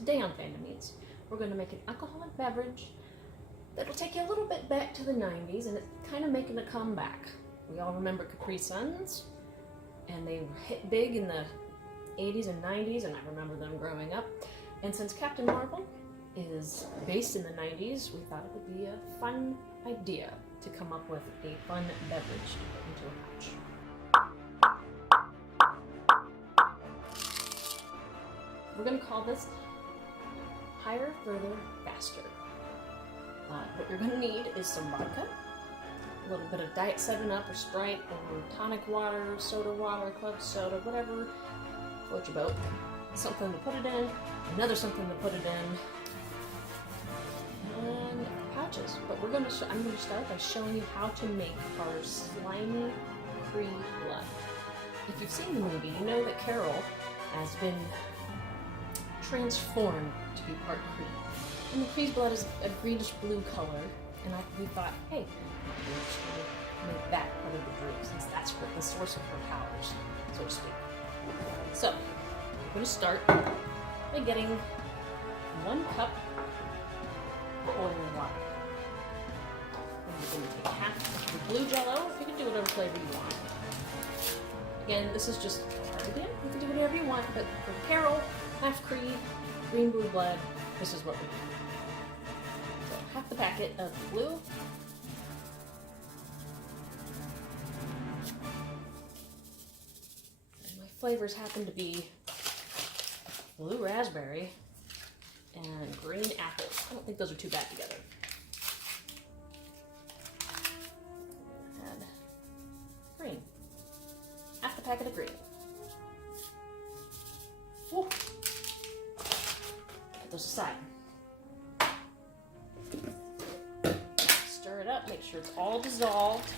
Today on Fandom Eats, we're going to make an alcoholic beverage that'll take you a little bit back to the 90s, and it's kind of making a comeback. We all remember Caprisuns, and they hit big in the 80s and 90s, and I remember them growing up. And since Captain Marvel is based in the 90s, we thought it would be a fun idea to come up with a fun beverage to put into a pouch. We're going to call this Higher, Further, Faster. What you're going to need is some vodka, a little bit of Diet 7-Up or Sprite or tonic water, soda water, club soda, whatever, float your boat. Something to put it in, another something to put it in, and pouches. But I'm going to start by showing you how to make our slimy Kree blood. If you've seen the movie, you know that Carol has been transformed to be part Kree. And the Kree's blood is a greenish blue color, and we thought, hey, we're just going to make that part of the drink, since that's what the source of her powers, so to speak. So, I'm going to start by getting 1 cup of boiling water. And you're going to take half the blue Jello. You can do whatever flavor you want. Again, this is just targeted. You can do whatever you want, but for Carol, half Kree, green blue blood, this is what we do. So half the packet of blue. And my flavors happen to be blue raspberry and green apple. I don't think those are too bad together. Add green. Half the packet of green. Woo. Put those aside. Stir it up, make sure it's all dissolved.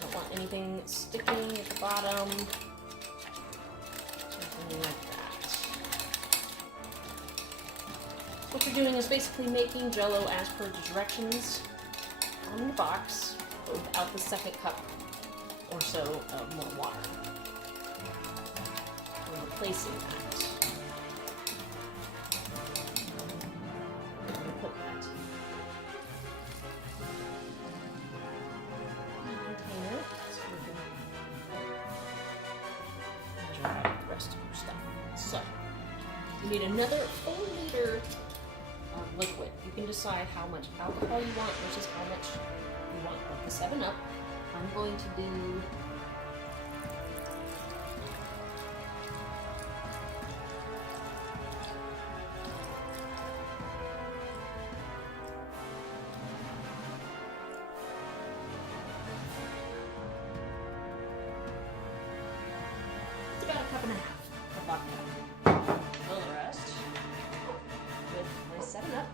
Don't want anything sticking at the bottom. Something like that. What you're doing is basically making Jello as per the directions on the box, but without the second cup or so of more water. We're replacing that. I'm going to put that in a container so we can measure out the rest of your stuff. So, you need another full liter of liquid. You can decide how much alcohol you want versus how much you want of the 7-Up. I'm going to do it's about a cup and a half of vodka. Fill the rest with my 7-Up.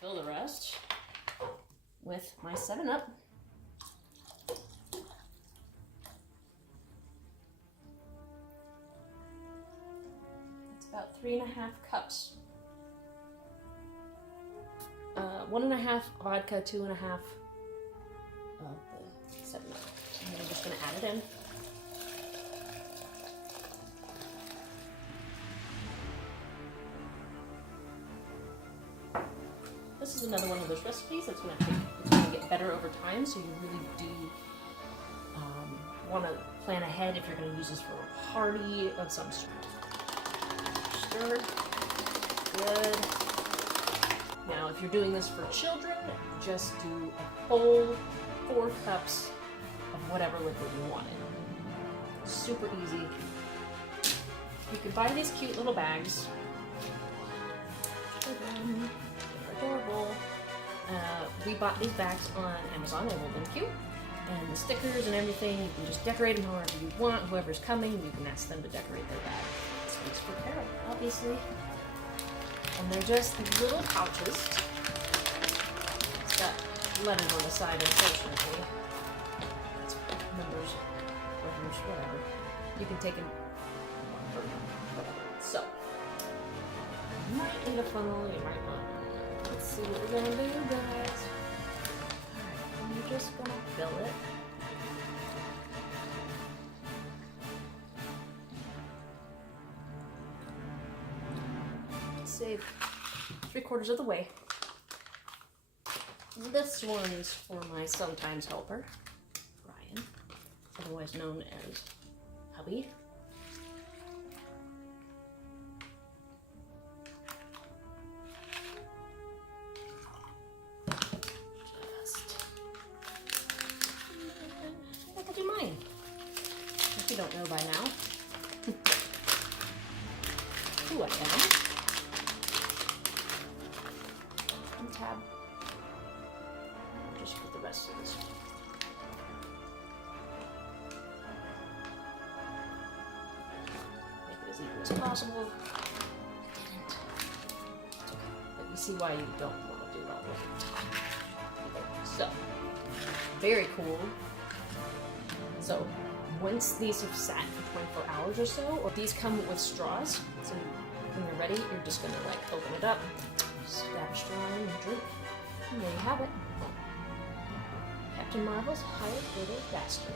Fill the rest with my 7-Up. It's about 3.5 cups. 1.5 vodka, 2.5 of the 7-Up. And I'm just going to add it in. This is another one of those recipes that's going to get better over time, so you really do want to plan ahead if you're going to use this for a party of some sort. Stir. Good. Now, if you're doing this for children, just do a whole 4 cups of whatever liquid you want in. Super easy. You can buy these cute little bags. Adorable. We bought these bags on Amazon. They will link you. And the stickers and everything, you can just decorate them however you want. Whoever's coming, you can ask them to decorate their bag. This one's for Carol, obviously. And they're just these little pouches. It's got letters on the side, unfortunately. It's numbers, letters, whatever. You can take them. So, you might need a funnel, you might not. Let's see what we're gonna do, guys. Alright, just gonna fill it. Save 3/4 of the way. This one's for my sometimes helper, Brian, otherwise known as hubby. I think I do mine. If you don't know by now who I am. And tab. Just put the rest of this. Make it as even as possible. Didn't. Okay. But you see why you don't want to do it all the way to the top. So, very cool. So, once these have sat for 24 hours or so, or these come with straws, so when you're ready, you're just gonna like open it up, stab a straw in and drink. And there you have it. Captain Marvel's Hired Little Bastard.